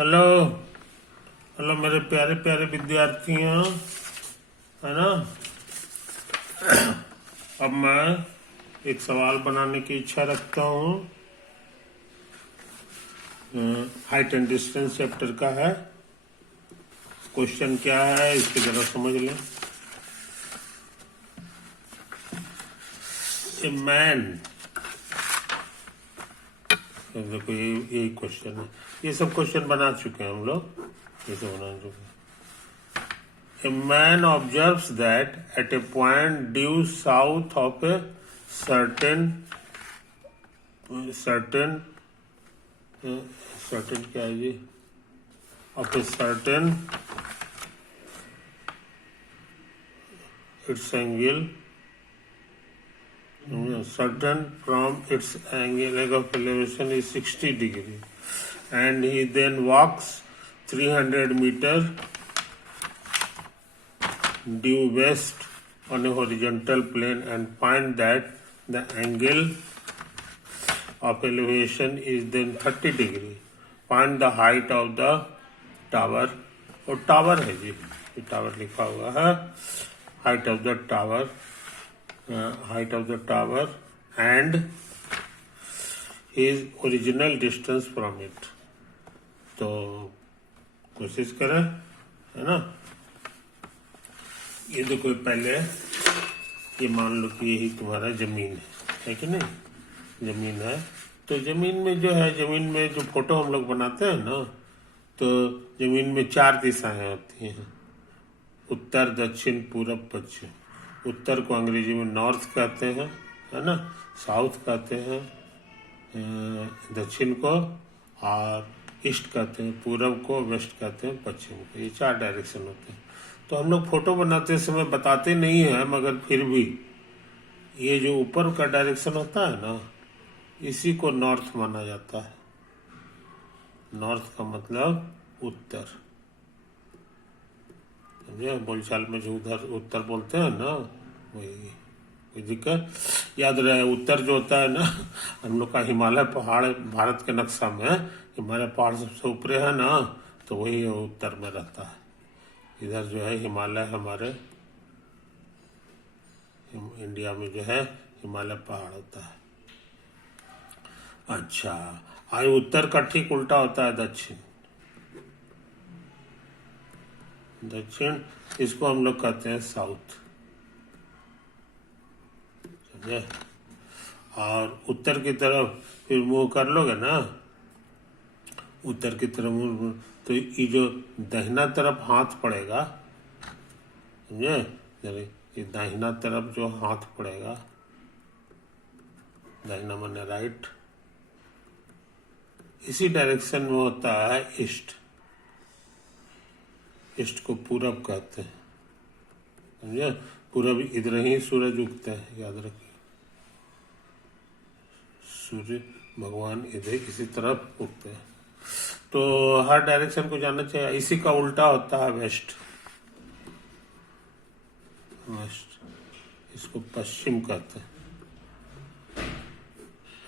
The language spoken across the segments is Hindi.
हेलो हेलो मेरे प्यारे प्यारे विद्यार्थियों, है ना। अब मैं एक सवाल बनाने की इच्छा रखता हूँ। हाइट एंड डिस्टेंस चैप्टर का है। क्वेश्चन क्या है इसको जरा समझ लें। ए मैन, देखो यही क्वेश्चन है। ये सब क्वेश्चन बना चुके हैं हम लोग, ये सब बना चुके हैं। A man observes that at a point due south of a certain क्या है जी, of a certain its angle, certain from its angle of elevation is 60 degree, and he then walks 300 meter due west on a horizontal plane and find that the angle of elevation is then 30 degree. Find the height of the tower. और टावर है जी, टावर लिखा हुआ है। Height of the tower and his original distance from it. तो कोशिश करें, है ना। ये देखो, पहले ये मान लो कि यही तुम्हारा जमीन है कि नहीं। जमीन है तो जमीन में जो है, जमीन में जो फोटो हम लोग बनाते हैं ना, तो जमीन में 4 दिशाएं होती हैं, उत्तर दक्षिण पूरब पश्चिम। उत्तर को अंग्रेजी में नॉर्थ कहते हैं, है ना। साउथ कहते हैं दक्षिण को, और ईस्ट कहते हैं पूरब को, वेस्ट कहते हैं पश्चिम को। ये 4 डायरेक्शन होते हैं। तो हम लोग फोटो बनाते समय बताते नहीं हैं, मगर फिर भी ये जो ऊपर का डायरेक्शन होता है ना, इसी को नॉर्थ माना जाता है। नॉर्थ का मतलब उत्तर, समझे। बोलचाल में जो उधर उत्तर बोलते हैं ना, वही। कोई दिक्कत? याद रहे, उत्तर जो होता है ना, हम लोग का हिमालय पहाड़ भारत के नक्शा में हिमालय पहाड़ सबसे ऊपर है ना, तो वही उत्तर में रहता है। इधर जो है हिमालय, हमारे इंडिया में जो है हिमालय पहाड़ होता है। अच्छा, और उत्तर का ठीक उल्टा होता है दक्षिण। दक्षिण, इसको हम लोग कहते हैं साउथ, समझे। और उत्तर की तरफ फिर मुंह कर लोगे ना, उत्तर की तरफ मुंह, तो ये जो दाहिना तरफ हाथ पड़ेगा, समझे। ये दाहिना तरफ जो हाथ पड़ेगा, दाहिना माने राइट, इसी डायरेक्शन में होता है ईस्ट। ईस्ट को पूरब कहते हैं, समझे। पूरब इधर ही सूरज उगते हैं, याद रखिए। सूर्य भगवान इधर इसी तरफ उगते हैं। तो हर डायरेक्शन को जानना चाहिए। इसी का उल्टा होता है वेस्ट। वेस्ट, इसको पश्चिम कहते हैं,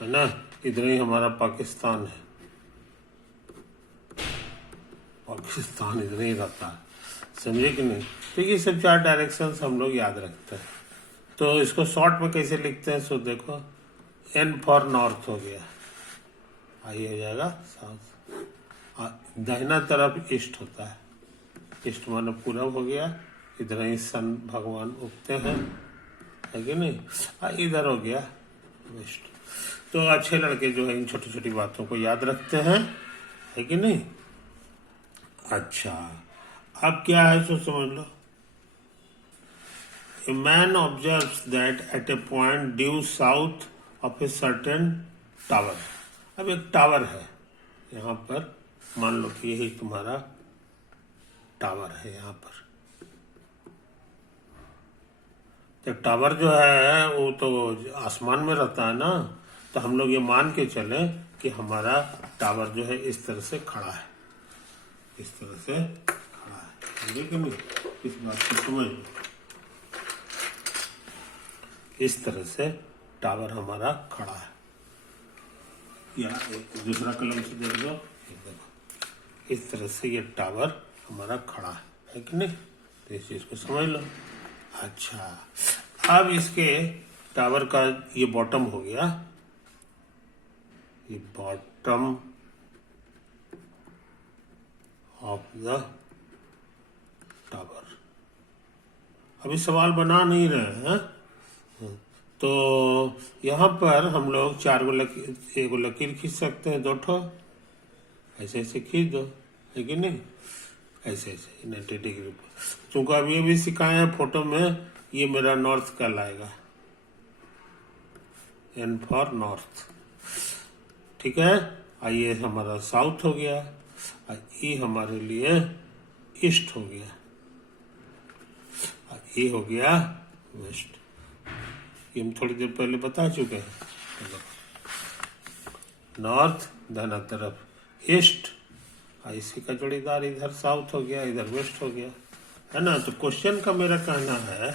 है ना। इधर ही हमारा पाकिस्तान है, पाकिस्तान इधर ही रहता है, समझे कि नहीं। तो ये सब 4 डायरेक्शन हम लोग याद रखते हैं। तो इसको शॉर्ट में कैसे लिखते हैं, सो देखो, N फॉर नॉर्थ हो गया, आई हो जाएगा साउथ। दाहिना तरफ ईस्ट होता है, ईस्ट माने पूरब हो गया। इधर ही सन भगवान उगते हैं, है कि नहीं। इधर हो गया वेस्ट। तो अच्छे लड़के जो है इन छोटी छोटी बातों को याद रखते हैं, है कि नहीं। अच्छा, अब क्या है सो समझ लो। A man observes that at a point due south of a certain tower. अब एक टावर है यहाँ पर, मान लो कि यही तुम्हारा टावर है यहाँ पर। तो टावर जो है वो तो आसमान में रहता है ना, तो हम लोग ये मान के चले कि हमारा टावर जो है इस तरह से खड़ा है, इस तरह से खड़ा है, समझे कि नहीं। इस बात को समझ लो, इस तरह से टावर हमारा खड़ा है। या दूसरा कलम से देख लो, देखो इस तरह से ये टावर हमारा खड़ा है कि नहीं? तो इस चीज को समझ लो। अच्छा, अब इसके टावर का ये बॉटम हो गया, ये बॉटम ऑफ द टावर। अभी सवाल बना नहीं रहे हैं, तो यहाँ पर हम लोग चार गो लकीर, एक गो लकीर खींच सकते हैं, दो ठो ऐसे ऐसे खींच दो, है कि नहीं? ऐसे ऐसे 90 डिग्री पर। चूंकि अभी अभी सिखाए हैं फोटो में, ये मेरा नॉर्थ कहलाएगा, एन फॉर नॉर्थ। ठीक है, ये हमारा साउथ हो गया, ये हमारे लिए ईस्ट हो गया, ये हो गया वेस्ट। ये हम थोड़ी देर पहले बता चुके हैं। नॉर्थ दाना तरफ ईस्ट, इसी का जोड़ीदार इधर साउथ हो गया, इधर वेस्ट हो गया, है ना? तो क्वेश्चन का मेरा कहना है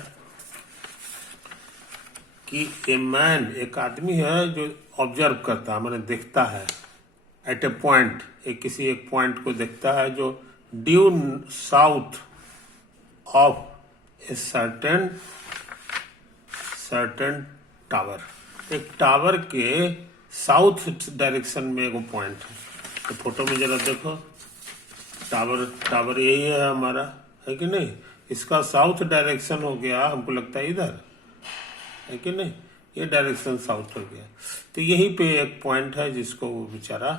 कि ए मैन, एक आदमी है जो ऑब्जर्व करता है, मैंने देखता है, एट ए पॉइंट, किसी एक पॉइंट को देखता है जो due south of a certain tower. एक टावर के साउथ डायरेक्शन में एक पॉइंट है। तो फोटो में जरा देखो, टावर यही है हमारा, है कि नहीं? इसका साउथ डायरेक्शन हो गया, हमको लगता है इधर, है कि नहीं? ये डायरेक्शन साउथ हो गया। तो यहीं पे एक पॉइंट है जिसको वो बेचारा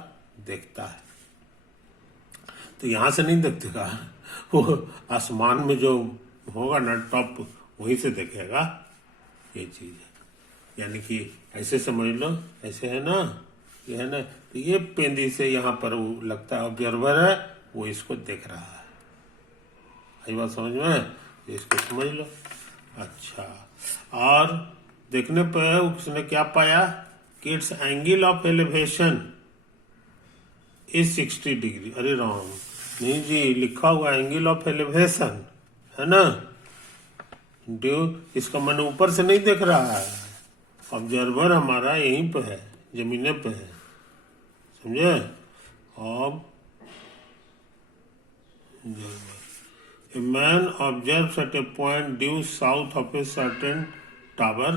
देखता है। तो यहां से नहीं देखेगा, वो आसमान में जो होगा ना टॉप, वहीं से देखेगा। ये चीज है, यानी कि ऐसे समझ लो, ऐसे है ना, ये है ना, तो ये पेंदी से यहाँ पर वो लगता है ऑब्जर्वर है, वो इसको देख रहा है। आई बात समझ में? इसको समझ लो। अच्छा, और देखने पर उसने क्या पाया कि it's angle of elevation is 60 degree. अरे राम, नहीं जी, लिखा हुआ एंगल ऑफ एलिवेशन, है ना? ड्यू, इसका मन ऊपर से नहीं देख रहा है, ऑब्जर्वर हमारा यहीं पे है, जमीने पे है, समझे? Observer, a man observes at a point due south of a certain tower,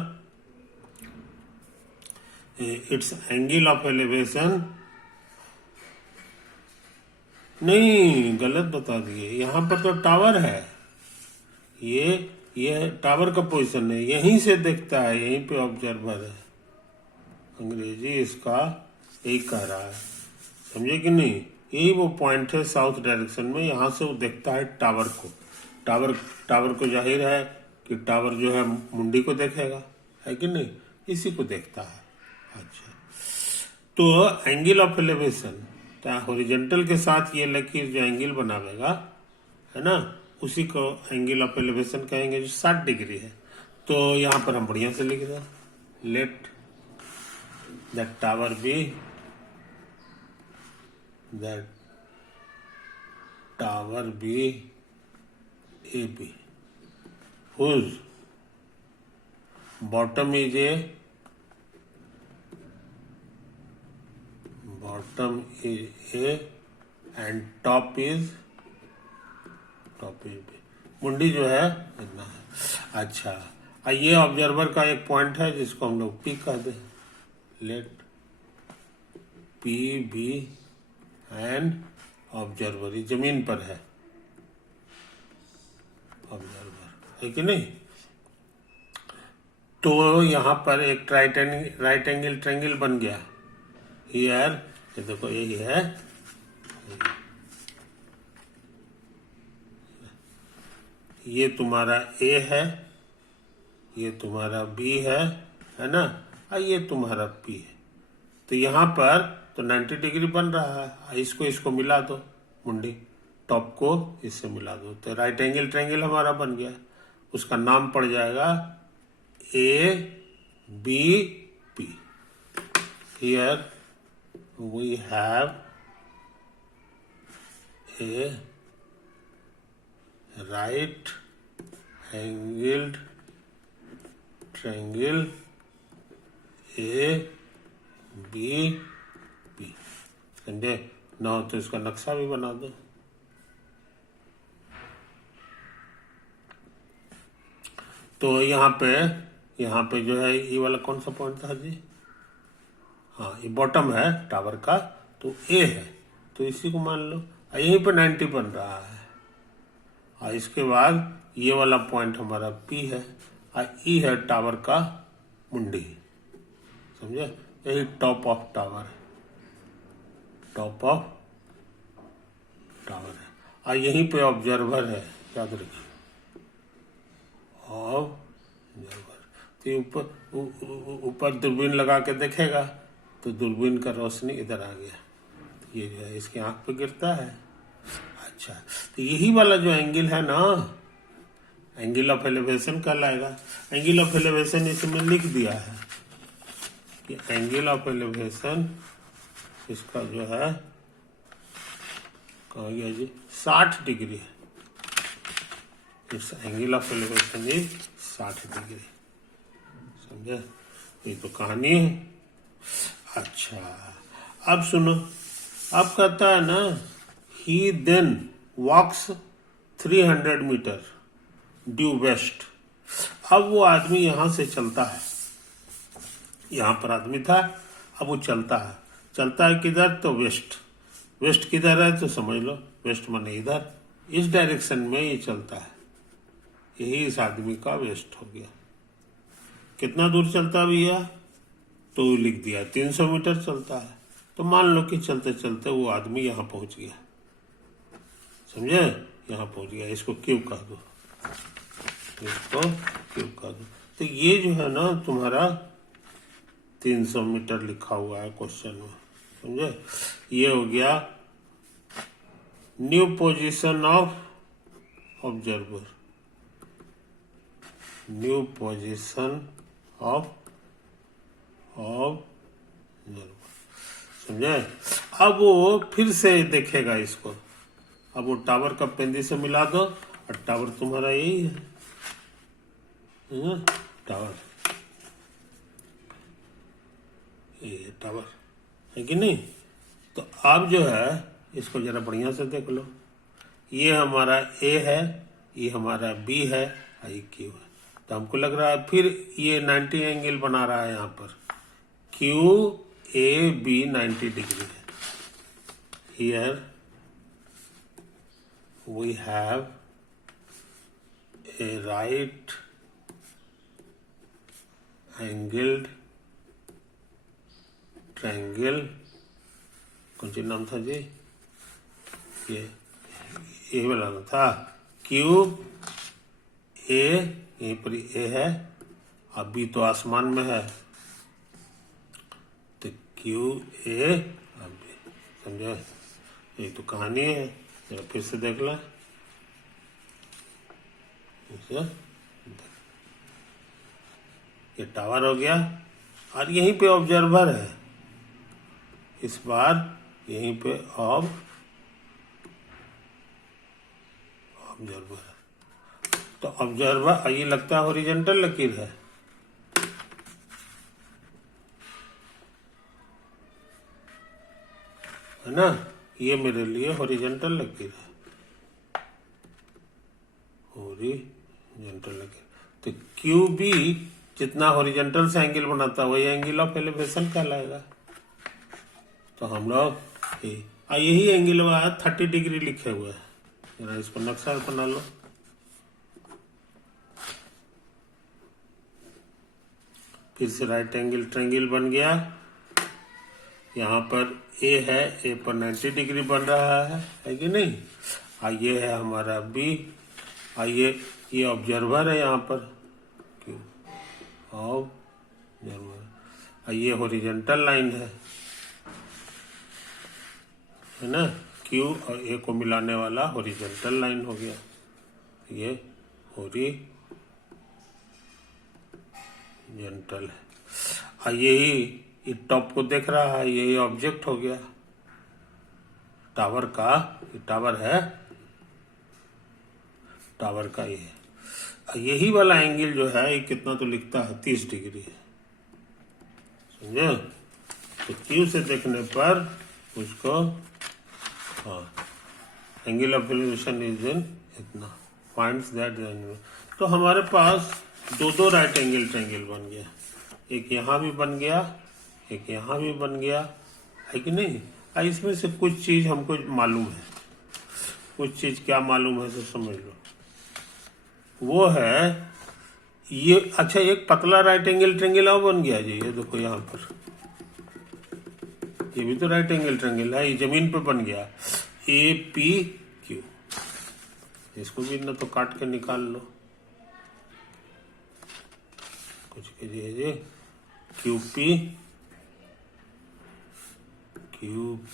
its angle of elevation, नहीं गलत बता दिए, यहां पर तो टावर है, ये टावर का पोजीशन है, यहीं से देखता है, यहीं पे ऑब्जर्वर है। अंग्रेजी इसका यही कह रहा है, समझे कि नहीं? यही वो पॉइंट है साउथ डायरेक्शन में, यहां से वो देखता है टावर को। टावर को जाहिर है कि टावर जो है मुंडी को देखेगा, है कि नहीं? इसी को देखता है। अच्छा, तो एंगल ऑफ एलिवेशन, हॉरिजॉन्टल के साथ ये लकीर जो एंगल बनावेगा, है ना, उसी को एंगल ऑफ एलिवेशन कहेंगे, जो 60 डिग्री है। तो यहां पर हम बढ़िया से लिख रहे हैं, let that tower be, that tower be A B, whose bottom is a and top is B। मुंडी जो है इतना है। अच्छा, ये ऑब्जर्वर का एक पॉइंट है जिसको हम लोग पी कहते हैं, let P be and observer, ये जमीन पर है ऑब्जर्वर, है कि नहीं? तो यहां पर एक राइट एंगल ट्रायंगल बन गया हियर, ये देखो यही है, ये तुम्हारा ए है, ये तुम्हारा बी है ना, और ये तुम्हारा पी है। तो यहां पर तो 90 डिग्री बन रहा है, इसको मिला दो, मुंडी टॉप को इससे मिला दो, तो राइट एंगल ट्रायंगल हमारा बन गया। उसका नाम पड़ जाएगा A B P. Here we have a right angled triangle A B P, समझे? ना हो तो इसका नक्शा भी बना दो। तो यहाँ पे जो है ये वाला कौन सा पॉइंट था जी? हाँ, ये बॉटम है टावर का, तो ए है, तो इसी को मान लो। यहीं पे 90 बन रहा है। और इसके बाद ये वाला पॉइंट हमारा पी है और ई है टावर का मुंडी, समझे? यही टॉप ऑफ टावर है, टॉप ऑफ टावर है। और यहीं पे ऑब्जर्वर है, याद रखिए, ऑब्जर्वर। तो ऊपर दूरबीन लगा के देखेगा तो दूरबीन का रोशनी इधर आ गया, ये जो है इसकी आंख पे गिरता है। अच्छा, तो यही वाला जो एंगल है ना, एंगल ऑफ एलिवेशन कहलाएगा। एंगल ऑफ एलिवेशन इसमें लिख दिया है कि एंगल ऑफ एलिवेशन इसका जो है कहा गया जी 60 डिग्री है। इस angle of elevation is 60 degree, समझे? ये तो कहानी है। अच्छा, अब सुनो, अब कहता है ना, ही देन वॉक्स 300 मीटर ड्यू वेस्ट। अब वो आदमी यहां से चलता है, यहां पर आदमी था, अब वो चलता है किधर? तो वेस्ट। वेस्ट किधर है तो समझ लो वेस्ट माने इधर, इस डायरेक्शन में ये चलता है। यही इस आदमी का वेस्ट हो गया। कितना दूर चलता भैया? तो लिख दिया 300 मीटर चलता है। तो मान लो कि चलते चलते वो आदमी यहाँ पहुंच गया, समझे? यहाँ पहुंच गया, इसको क्यू कह दो, इसको क्यू कह दो। तो ये जो है ना तुम्हारा 300 मीटर लिखा हुआ है क्वेश्चन में, समझे? ये हो गया new position of observer, new position of observer, समझे? अब वो फिर से देखेगा इसको। अब वो टावर का पेंदी से मिला दो और टावर तुम्हारा यही है ना? टावर, ये टावर है कि नहीं? तो अब जो है इसको जरा बढ़िया से देख लो। ये हमारा ए है, ये हमारा बी है और ये क्यू है। तो हमको लग रहा है फिर ये 90 एंगल बना रहा है यहाँ पर। क्यू ए बी 90 डिग्री है। Here we have a right angled triangle, कौन सी नाम था जी? ये वाला नाम था। क्यू ए, यहीं पर ए है, अब बी तो आसमान में है, तो क्यू ए अब बी, समझे? ये तो कहानी है, जरा फिर से देख ला। ये टावर हो गया और यहीं पे ऑब्जर्वर है, इस बार यहीं पे ऑब्जर्वर है। तो ऑब्जर्वर, ये लगता है हॉरिजॉन्टल लकीर है ना? ये मेरे लिए हॉरिजॉन्टल लकीर है, हॉरिजॉन्टल लकीर। तो क्यू बी जितना हॉरिजॉन्टल से एंगल बनाता है वही एंगल ऑफ एलिवेशन कहलाएगा। तो हम लोग यही एंगल 30 डिग्री लिखे हुए हैं, जरा इस पर नक्शा बना लो। फिर से राइट एंगल ट्रायंगल बन गया। यहाँ पर ए है, ए पर 90 डिग्री बन रहा है कि नहीं? ये है हमारा बी, ये ऑब्जर्वर है यहाँ पर, क्यों ऑब्जर्वर। ये हॉरिजॉन्टल लाइन है ना? क्यू और ए को मिलाने वाला हॉरिजॉन्टल लाइन हो गया, ये हॉरिजॉन्टल है। यही ये टॉप को देख रहा है, यही ऑब्जेक्ट हो गया टावर का। ये टावर है, टावर का ये है। यही वाला एंगल जो है ये कितना तो लिखता है 30 डिग्री है, समझे? तो क्यू से देखने पर उसको हाँ, angle of elevation is in इतना, फाइंड्स दैट। तो हमारे पास दो राइट एंगल ट्रायंगल बन गया, एक यहाँ भी बन गया, एक यहाँ भी बन गया, है कि नहीं। इसमें से कुछ चीज हमको मालूम है, कुछ चीज क्या मालूम है तो समझ लो। वो है ये, अच्छा एक पतला राइट एंगल ट्रायंगल और बन गया जी, ये देखो यहाँ पर, ये भी तो राइट एंगल ट्रायंगल है, ये जमीन पे बन गया, ए पी क्यू। इसको भी ना तो काट के निकाल लो, कुछ कीजिए जी, क्यू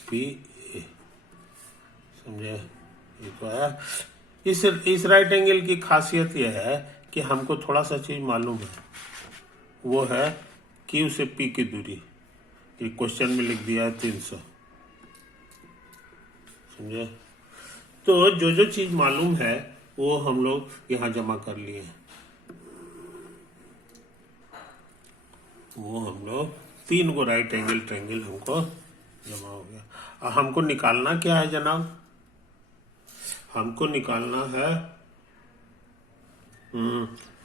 पी ए, समझे। ये तो है। इस राइट एंगल की खासियत यह है कि हमको थोड़ा सा चीज मालूम है, वो है क्यू से पी की दूरी। ये क्वेश्चन में लिख दिया है 300, समझे। तो जो चीज मालूम है वो हम लोग यहाँ जमा कर लिए हैं। वो हम लोग 3 को राइट एंगल ट्रायंगल हमको जमा हो गया। अब हमको निकालना क्या है जनाब, हमको निकालना है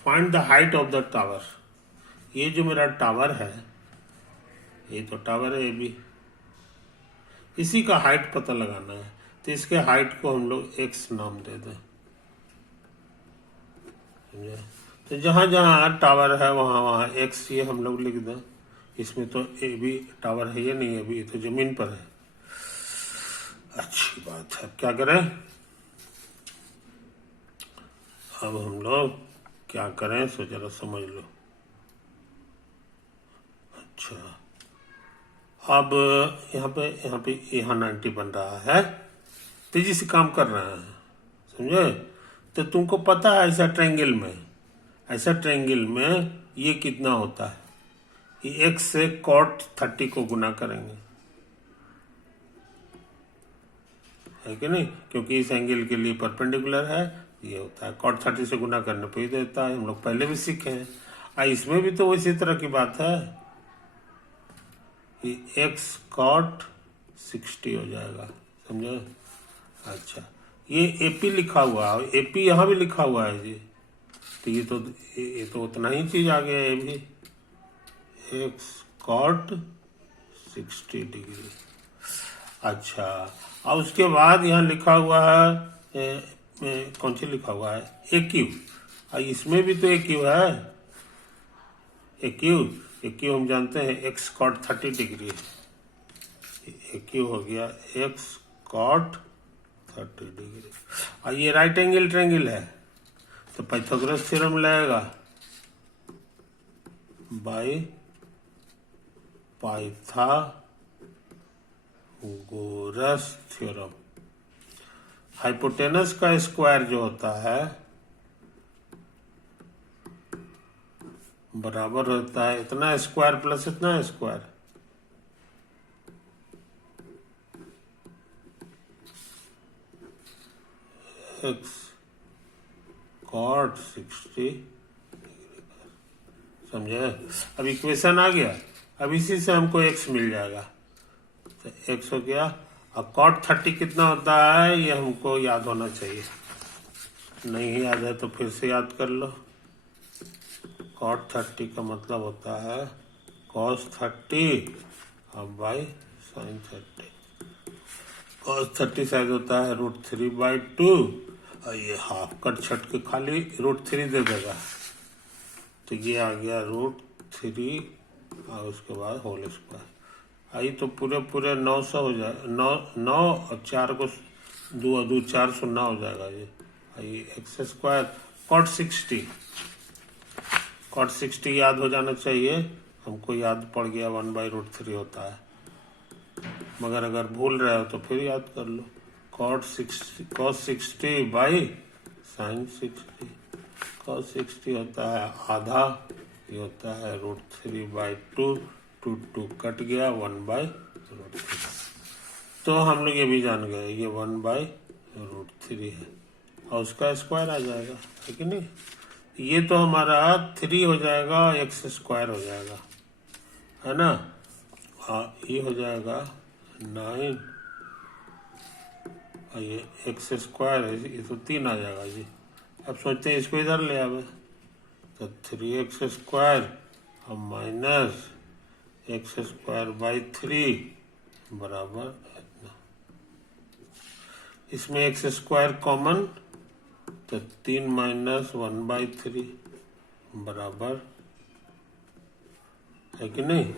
find the height of the tower. ये जो मेरा टावर है, ये तो टावर है, ये भी इसी का हाइट पता लगाना है। तो इसके हाइट को हम लोग x नाम दे दें, समझे। तो जहां जहां टावर है वहां x ये हम लोग लिख दें। इसमें तो ए भी टावर है, ये नहीं है, अभी ये तो जमीन पर है। अच्छी बात है, क्या करें अब हम लोग, क्या करें सो जरा समझ लो। अच्छा, अब यहाँ 90 बन रहा है, तेजी से काम कर रहा है, समझे। तो तुमको पता है ऐसा ट्रायंगल में ये कितना होता है, ये x से cot 30 को गुना करेंगे, है कि नहीं, क्योंकि इस एंगल के लिए परपेंडिकुलर है, ये होता है cot 30 से गुना करने पर ही देता है। हम लोग पहले भी सीखे हैं। इसमें भी तो इसी तरह की बात है, ये x cot 60 हो जाएगा, समझे। अच्छा, ये एपी लिखा हुआ है, एपी यहाँ भी लिखा हुआ है जी, तो ये तो उतना ही चीज आ गया, ये भी x cot 60 डिग्री। अच्छा, और उसके बाद यहाँ लिखा हुआ है कौन सी लिखा हुआ है, ए क्यू। इसमें भी तो ए क्यू है, ए क्यू हम जानते हैं x cot 30 डिग्री, ए क्यू हो गया x cot 30 डिग्री। और ये राइट एंगल ट्रायंगल है, तो पाइथागोरस थ्योरम लगेगा, बाय पाइथागोरस थ्योरम। हाइपोटेनस का स्क्वायर जो होता है बराबर होता है इतना स्क्वायर प्लस इतना स्क्वायर, x cot 60, समझे। अब इक्वेशन आ गया, अब इसी से हमको x मिल जाएगा, तो x हो गया। अब cot 30 कितना होता है ये हमको याद होना चाहिए, नहीं याद है तो फिर से याद कर लो। cot 30 का मतलब होता है cos 30 अब बाई sin 30। cos 30 शायद होता है √3/2, और ये हाफ कट छट के खाली √3 दे देगा, तो ये आ गया √3 और उसके बाद होल स्क्वायर। आई तो पूरे 900 हो जाए, 9 और 4 को 2 और 2 4 9 हो जाएगा ये। आई एक्स स्क्वायर cot 60 याद हो जाना चाहिए हमको, याद पड़ गया 1/√3 होता है, मगर अगर भूल रहे हो तो फिर याद कर लो। cos 60 बाई sin 60, cos 60 होता है आधा, ये होता है √3/2, 2 कट गया 1/√3। तो हम लोग ये भी जान गए ये 1/√3 है, और उसका स्क्वायर आ जाएगा, है कि नहीं। ये तो हमारा 3 हो जाएगा, x स्क्वायर हो जाएगा, है ना। ये हो जाएगा 9 और ये एक्स स्क्वायर है, ये तो 3 आ जाएगा जी। अब सोचते हैं इसको इधर ले आवे, तो 3x स्क्वायर और माइनस एक्स स्क्वायर बाई 3 बराबर इतना। इसमें एक्स स्क्वायर कॉमन, तो 3 माइनस 1/3 बराबर है कि नहीं।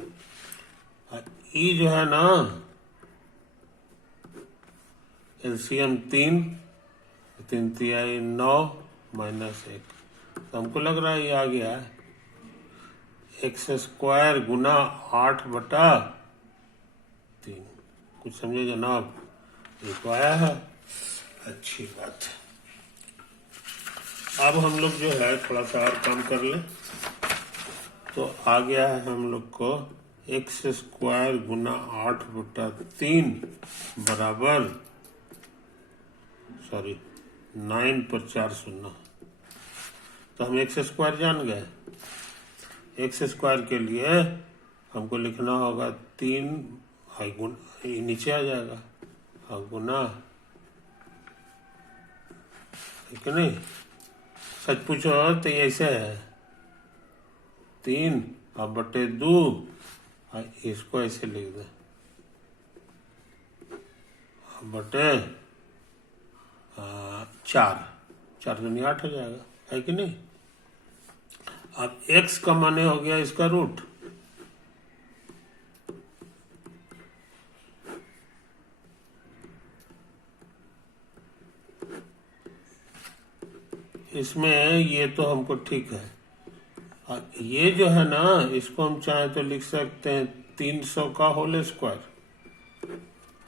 ई जो है ना एलसीएम 3 3 9 माइनस 1, तो हमको लग रहा है ये आ गया है एक्स स्क्वायर गुना 8/3। कुछ समझे जनाब, ये तो आया है, अच्छी बात। अब हम लोग जो है थोड़ा सा और काम कर लें, तो आ गया है हम लोग को एक्स स्क्वायर गुना 8/3 बराबर 9 पर 4 शून्य। तो हम एक्स स्क्वायर जान गए। एक्स स्क्वायर के लिए हमको लिखना होगा 3 गुना, नीचे आ जाएगा, और गुना, ठीक है नहीं। सच पूछो तो ऐसे है 3 और बटे 2, इसको ऐसे लिख दे बटे 4 दूनी 8 हो जाएगा, है कि नहीं। अब x का माने हो गया इसका रूट, इसमें ये तो हमको ठीक है। और ये जो है ना, इसको हम चाहे तो लिख सकते हैं 300 का होल स्क्वायर,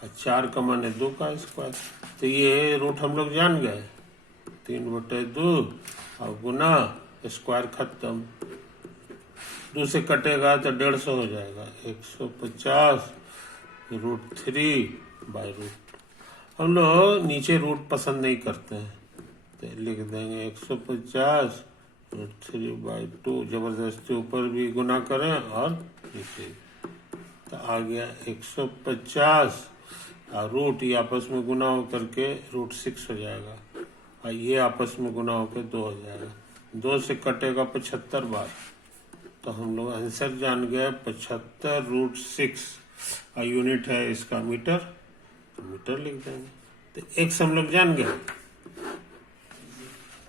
और 4 का माने 2 का स्क्वायर। तो ये रूट हम लोग जान गए, 3/2 और गुना स्क्वायर खत्म, 2 से कटेगा तो 150 हो जाएगा, 150√3/रूट। हम लोग नीचे रूट पसंद नहीं करते हैं, तो लिख देंगे 150√3/2, जबरदस्ती ऊपर भी गुना करें और नीचे, तो आ गया 150 और रूट ये आपस में गुना होकर के √6 हो जाएगा, और ये आपस में गुना होकर 2 हो जाएगा। 2 से कटेगा 75 बार, तो हम लोग आंसर जान गए 75√6, और यूनिट है इसका मीटर, तो मीटर लिख देंगे। तो एक्स हम लोग जान गए,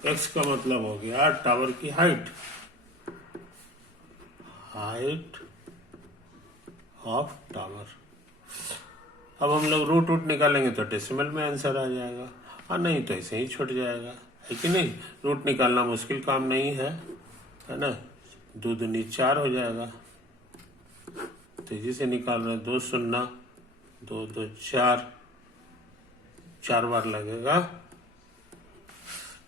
एक्स का मतलब हो गया टावर की हाइट ऑफ टावर। अब हम लोग रूट निकालेंगे तो डेसिमल में आंसर आ जाएगा, और नहीं तो ऐसे ही छूट जाएगा, है कि नहीं। रूट निकालना मुश्किल काम नहीं है ना। 2 दूनी 4 हो जाएगा, तेजी से निकाल रहे, 2 शून्य 2 2 4 बार लगेगा,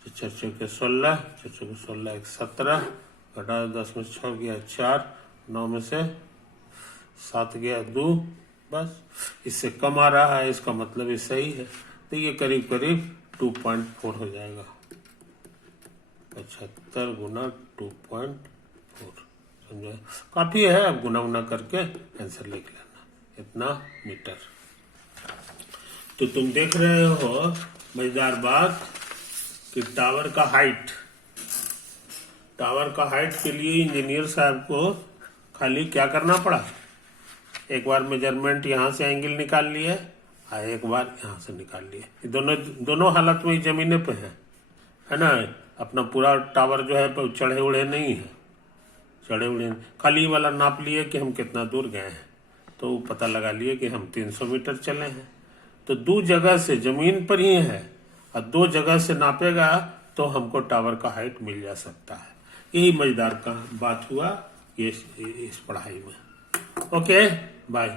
तो 4 चौके 16, 4 चौके 16 1 17, घटा 10 में 6 गया 4, 9 में से 7 गया 2, बस। इससे कम आ रहा है, इसका मतलब ये सही है। तो ये करीब करीब 2.4 हो जाएगा, 75 गुना 2.4, समझे। काफी है, अब गुना गुना करके आंसर लिख लेना, इतना मीटर। तो तुम देख रहे हो मजेदार बात कि टावर का हाइट के लिए इंजीनियर साहब को खाली क्या करना पड़ा, एक बार मेजरमेंट यहाँ से एंगल निकाल लिए और एक बार यहाँ से निकाल लिए। दोनों हालत में जमीने पे है ना। अपना पूरा टावर जो है चढ़े उड़े नहीं है, खाली वाला नाप लिए कि हम कितना दूर गए हैं, तो पता लगा लिए कि हम 300 मीटर चले हैं। तो 2 जगह से जमीन पर ही है और 2 जगह से नापेगा तो हमको टावर का हाइट मिल जा सकता है। यही मजेदार का बात हुआ ये इस पढ़ाई में। Okay, bye.